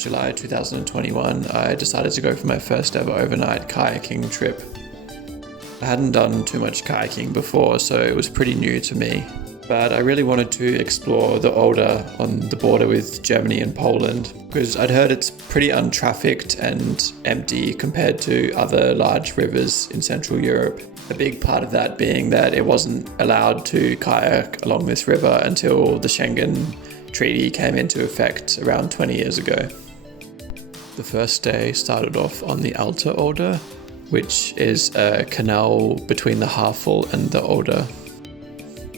July 2021, I decided to go for my first ever overnight kayaking trip. I hadn't done too much kayaking before, so it was pretty new to me. But I really wanted to explore the Oder on the border with Germany and Poland, because I'd heard it's pretty untrafficked and empty compared to other large rivers in Central Europe. A big part of that being that it wasn't allowed to kayak along this river until the Schengen Treaty came into effect around 20 years ago. The first day started off on the Alta Oder, which is a canal between the Havel and the Oder.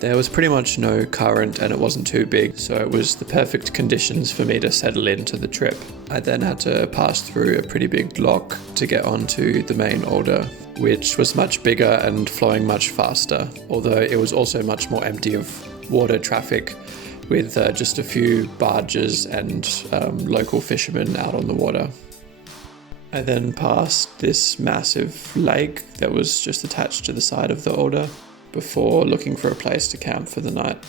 There was pretty much no current and it wasn't too big, so it was the perfect conditions for me to settle into the trip. I then had to pass through a pretty big lock to get onto the main Oder, which was much bigger and flowing much faster, although it was also much more empty of water traffic, with just a few barges and local fishermen out on the water. I then passed this massive lake that was just attached to the side of the Oder before looking for a place to camp for the night.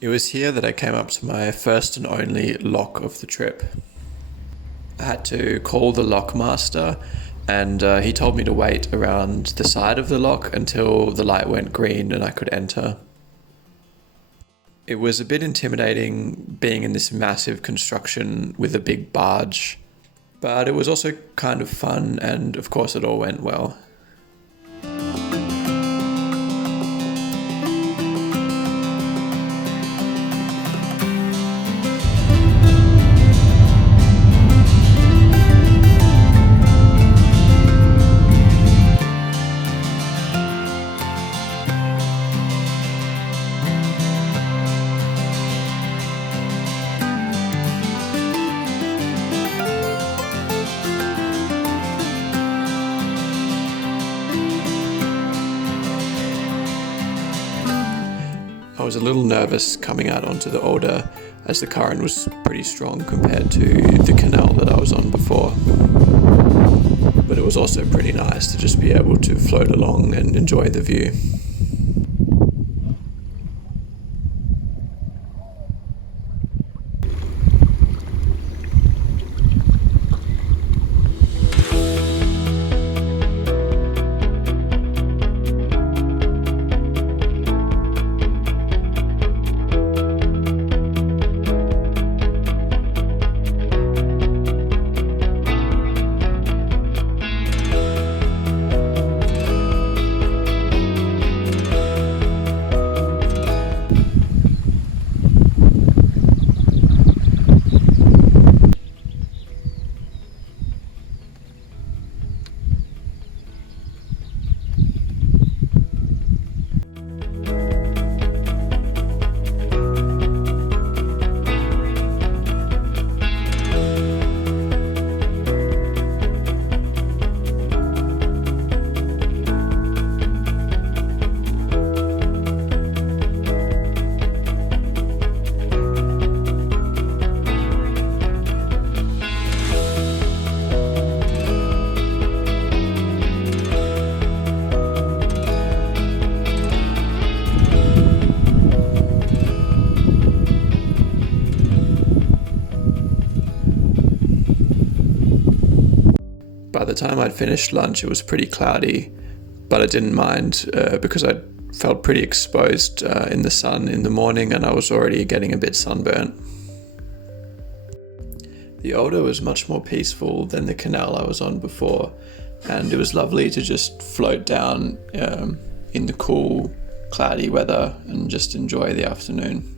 It was here that I came up to my first and only lock of the trip. I had to call the lockmaster, and he told me to wait around the side of the lock until the light went green and I could enter. It was a bit intimidating being in this massive construction with a big barge, but it was also kind of fun, and of course it all went well. I was a little nervous coming out onto the Oder as the current was pretty strong compared to the canal that I was on before. But it was also pretty nice to just be able to float along and enjoy the view. By the time I'd finished lunch, it was pretty cloudy, but I didn't mind because I felt pretty exposed in the sun in the morning and I was already getting a bit sunburnt. The Oder was much more peaceful than the canal I was on before, and it was lovely to just float down in the cool, cloudy weather and just enjoy the afternoon.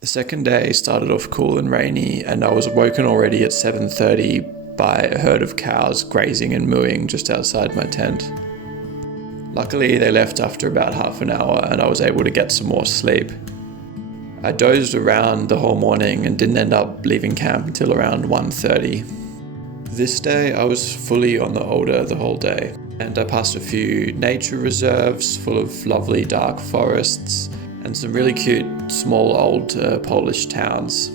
The second day started off cool and rainy, and I was woken already at 7:30 by a herd of cows grazing and mooing just outside my tent. Luckily, they left after about half an hour and I was able to get some more sleep. I dozed around the whole morning and didn't end up leaving camp until around 1:30. This day, I was fully on the Oder the whole day, and I passed a few nature reserves full of lovely dark forests and some really cute small old Polish towns.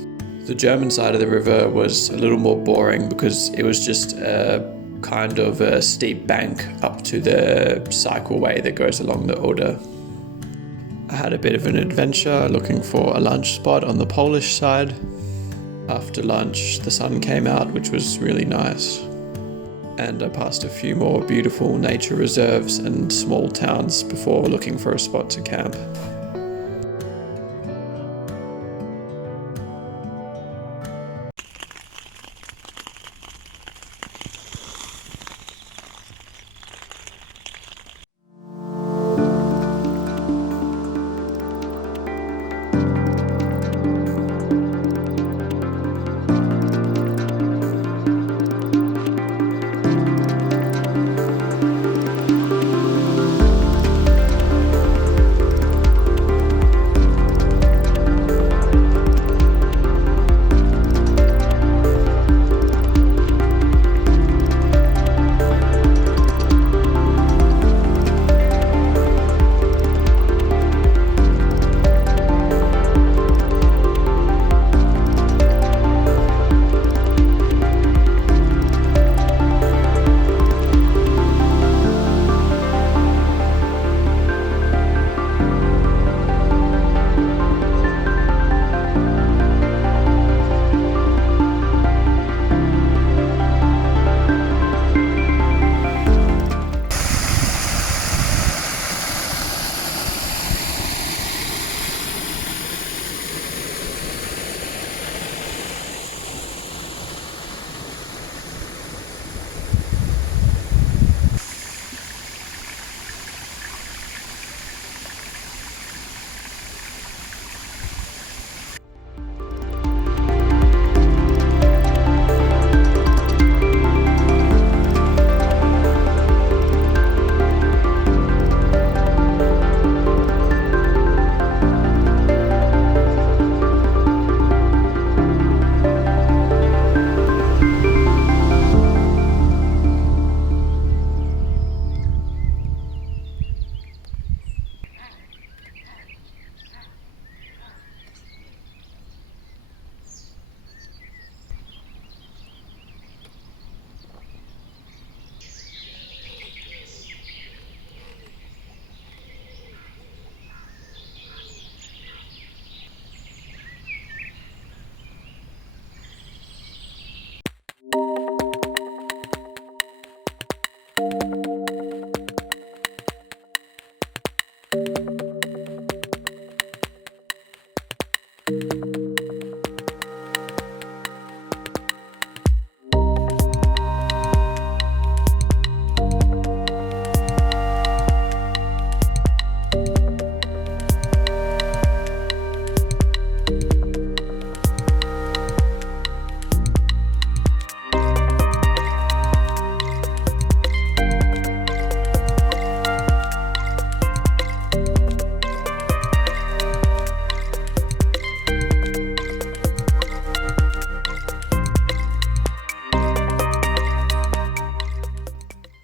The German side of the river was a little more boring because it was just a kind of a steep bank up to the cycleway that goes along the Oder. I had a bit of an adventure looking for a lunch spot on the Polish side. After lunch, the sun came out, which was really nice. And I passed a few more beautiful nature reserves and small towns before looking for a spot to camp.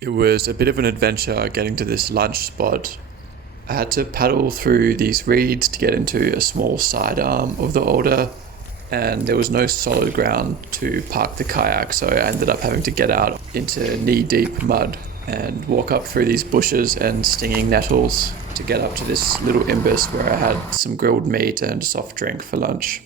It was a bit of an adventure getting to this lunch spot. I had to paddle through these reeds to get into a small sidearm of the Oder, and there was no solid ground to park the kayak, so I ended up having to get out into knee-deep mud and walk up through these bushes and stinging nettles to get up to this little imbus where I had some grilled meat and a soft drink for lunch.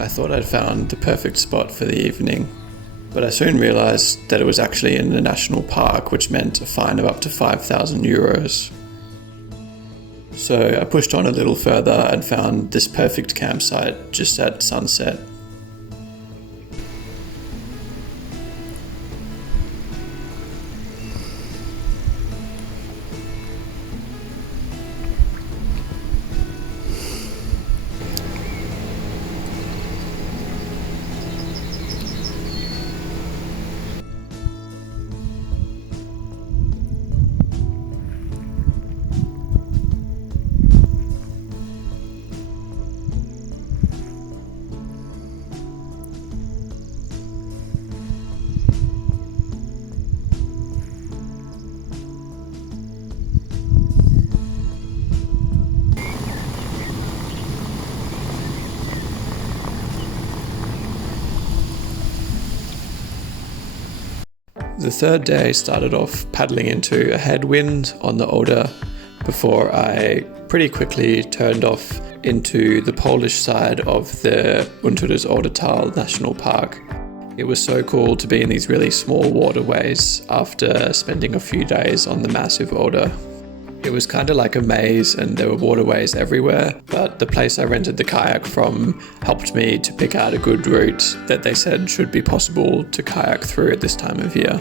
I thought I'd found the perfect spot for the evening, but I soon realised that it was actually in a national park, which meant a fine of up to €5,000. So I pushed on a little further and found this perfect campsite just at sunset. The third day started off paddling into a headwind on the Oder before I pretty quickly turned off into the Polish side of the Unteres National Park. It was so cool to be in these really small waterways after spending a few days on the massive Oder. It was kind of like a maze and there were waterways everywhere, but the place I rented the kayak from helped me to pick out a good route that they said should be possible to kayak through at this time of year.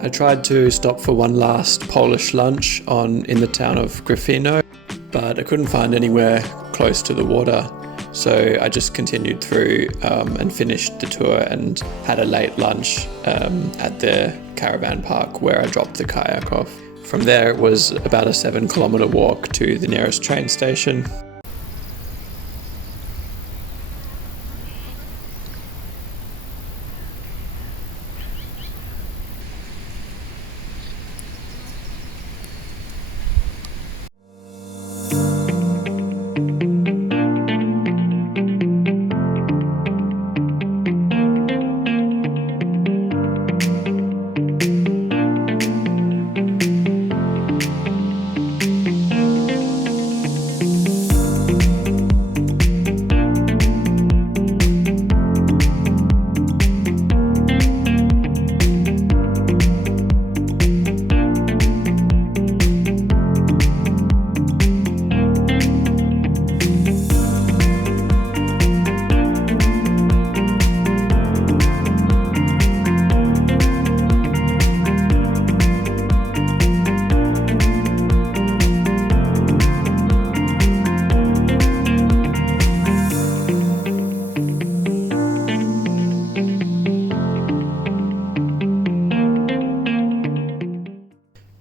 I tried to stop for one last Polish lunch in the town of Gryfino, but I couldn't find anywhere close to the water, so I just continued through and finished the tour and had a late lunch at the caravan park where I dropped the kayak off. From there, it was about a 7-kilometer walk to the nearest train station.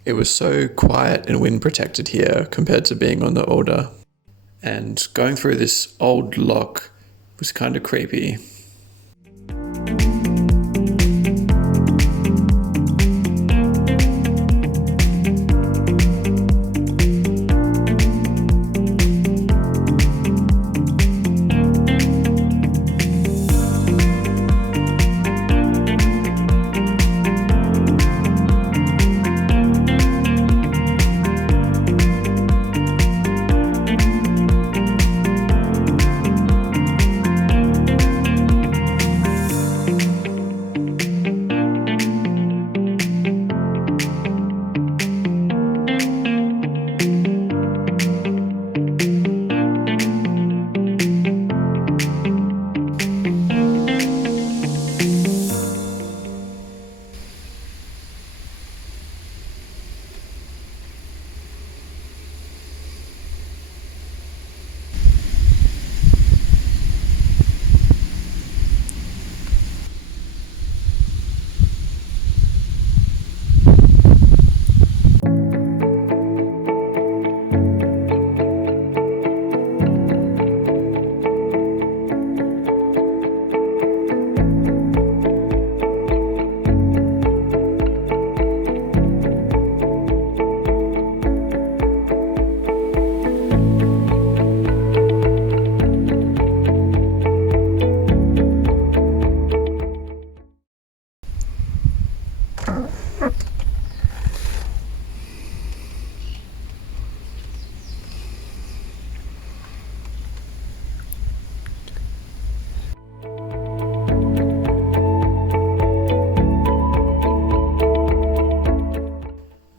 It was so quiet and wind protected here compared to being on the Oder. And going through this old lock was kind of creepy.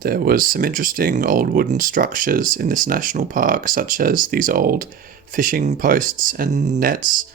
There was some interesting old wooden structures in this national park, such as these old fishing posts and nets.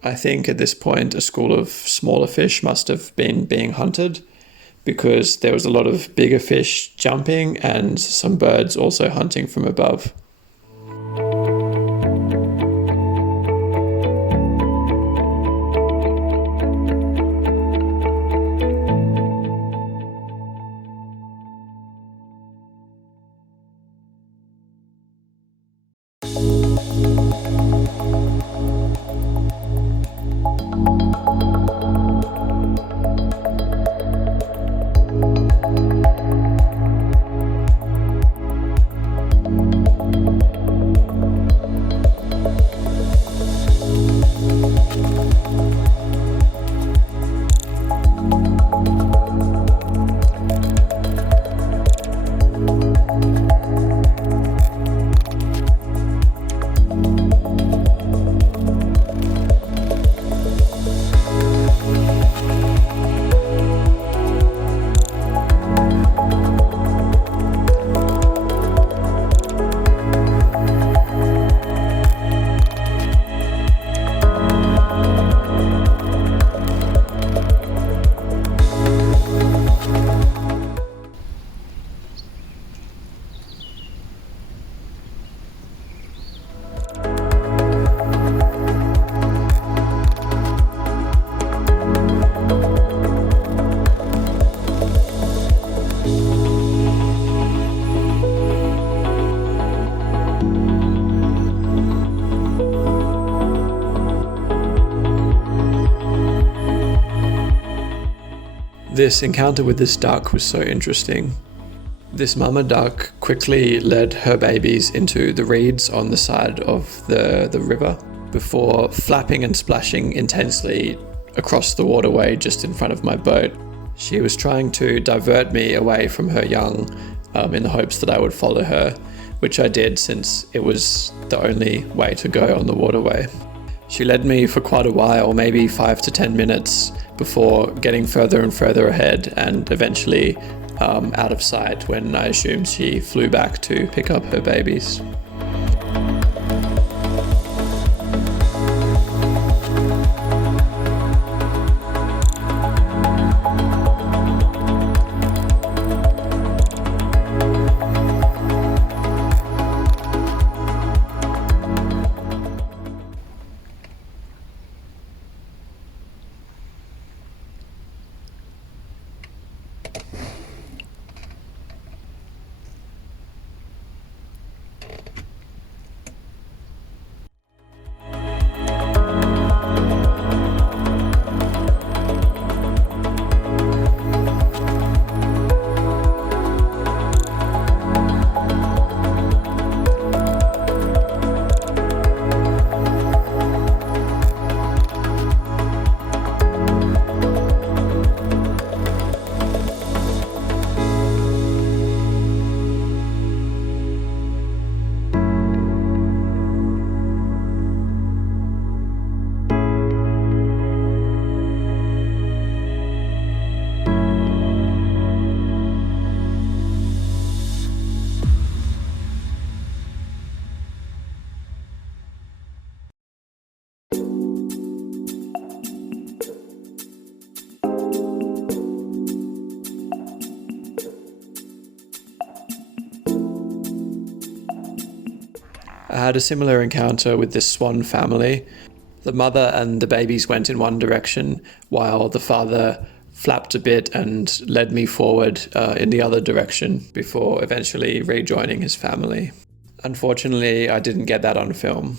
I think at this point a school of smaller fish must have been being hunted, because there was a lot of bigger fish jumping and some birds also hunting from above. This encounter with this duck was so interesting. This mama duck quickly led her babies into the reeds on the side of the river before flapping and splashing intensely across the waterway just in front of my boat. She was trying to divert me away from her young in the hopes that I would follow her, which I did since it was the only way to go on the waterway. She led me for quite a while, maybe 5 to 10 minutes, before getting further and further ahead and eventually out of sight when I assumed she flew back to pick up her babies. I had a similar encounter with this swan family. The mother and the babies went in one direction, while the father flapped a bit and led me forward in the other direction before eventually rejoining his family. Unfortunately, I didn't get that on film.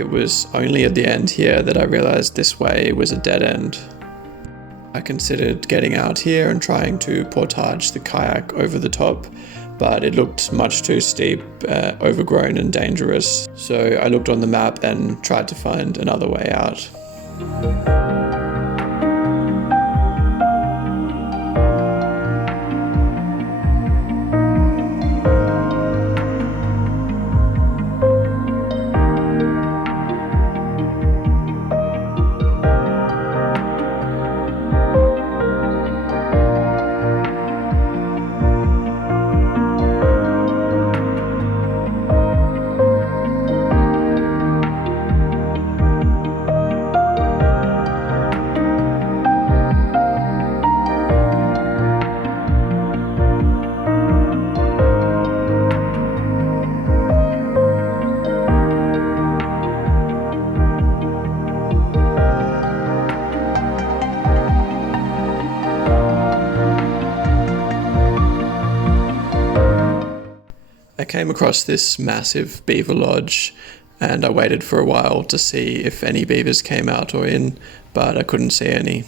It was only at the end here that I realized this way was a dead end. I considered getting out here and trying to portage the kayak over the top, but it looked much too steep, overgrown and dangerous, so I looked on the map and tried to find another way out. I came across this massive beaver lodge and I waited for a while to see if any beavers came out or in, but I couldn't see any.